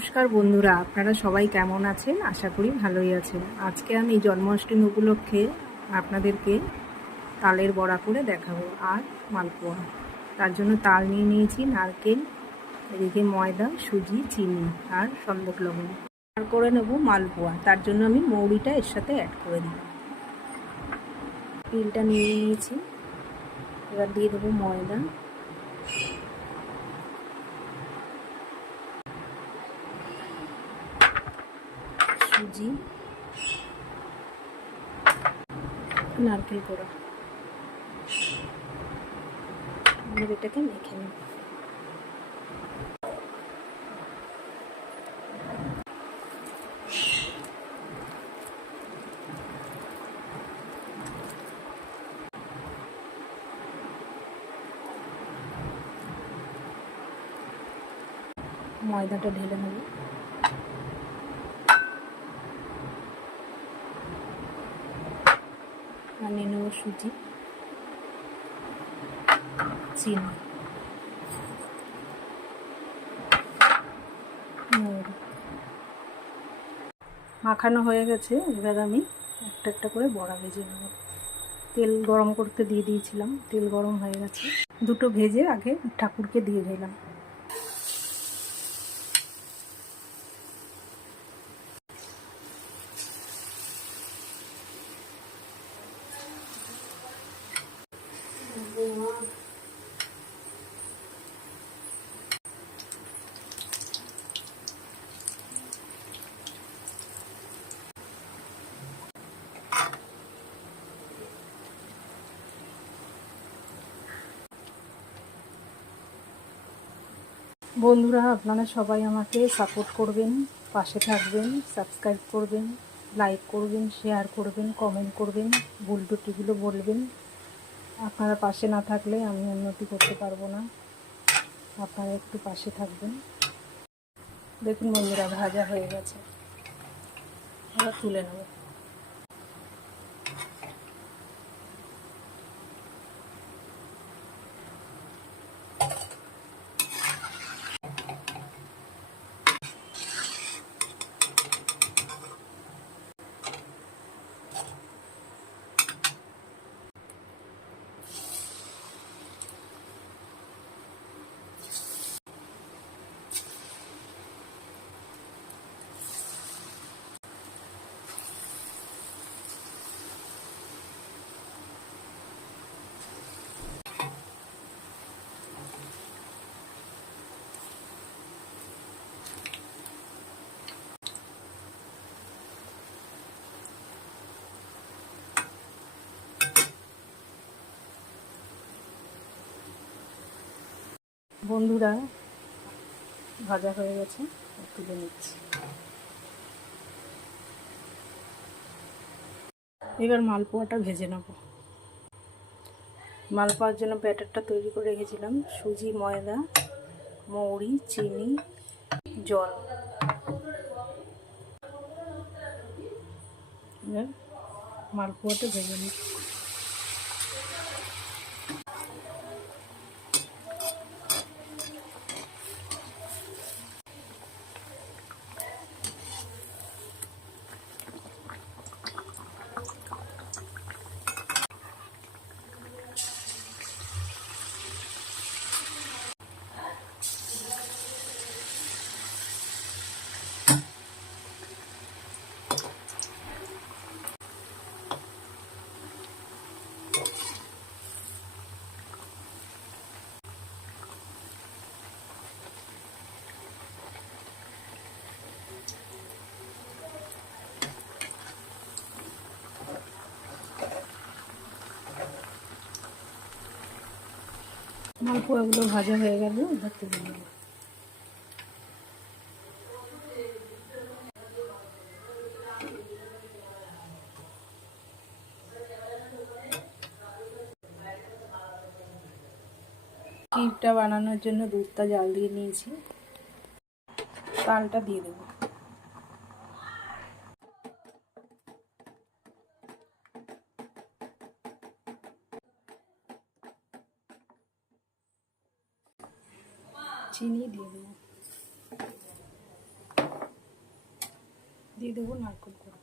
নমস্কার বন্ধুরা, আপনারা সবাই কেমন আছেন? আশা করি ভালোই আছেন। আজকে আমি জন্মাষ্টমী উপলক্ষে আপনাদেরকে তালের বড়া করে দেখাবো আর মালপোয়া। তার জন্য তাল নিয়ে নিয়েছি, নারকেল, এদিকে ময়দা, সুজি, চিনি আর সন্দক লবণ। আর করে নেব মালপোয়া, তার জন্য আমি মৌরিটা এর সাথে অ্যাড করে দিই। তিলটা নিয়ে নিয়েছি, এবার দিয়ে দেবো ময়দা, সুজি, নারকেল কোড়া। এবার এটাকে মেখে নেব। ময়দাটা ঢেলে নেব। আর নিয়ে নেব সুজি, চিনি, মাখানো হয়ে গেছে। এবার আমি একটা একটা করে বড়া ভেজে নেব। তেল গরম করতে দিয়ে দিয়েছিলাম, তেল গরম হয়ে গেছে। দুটো ভেজে আগে ঠাকুরকে দিয়ে দিলাম। বন্ধুরা, আপনারা সবাই আমাকে সাপোর্ট করবেন, পাশে থাকবেন, সাবস্ক্রাইব করবেন, লাইক করবেন, শেয়ার করবেন, কমেন্ট করবেন, ভুল ত্রুটিগুলো বলবেন। আপনারা পাশে না থাকলে আমি উন্নতি করতে পারবো না। আপনারা একটু পাশে থাকবেন। দেখুন বন্ধুরা, ভাজা হয়ে গেছে, এবার তুলে নেব। বন্ধুরা, ভাজা হয়ে গেছে, তুলে নিচ্ছি। এবার মালপোয়াটা ভেজে নেব। মালপোয়ার জন্য ব্যাটারটা তৈরি করে রেখেছিলাম। সুজি, ময়দা, মৌরি, চিনি, জল। এবার মালপোয়াটা ভেজে নিচ্ছি। মালপোয়াগুলো ভাজা হয়ে গেল, এবার তুলে নেব। ক্ষীরটা বানানোর জন্য দুধটা জাল দিয়ে নিয়েছি, তালটা দিয়ে দেবো। চিনি দিয়ে দেবো। দিয়ে দেবো নারকেল কোড়া।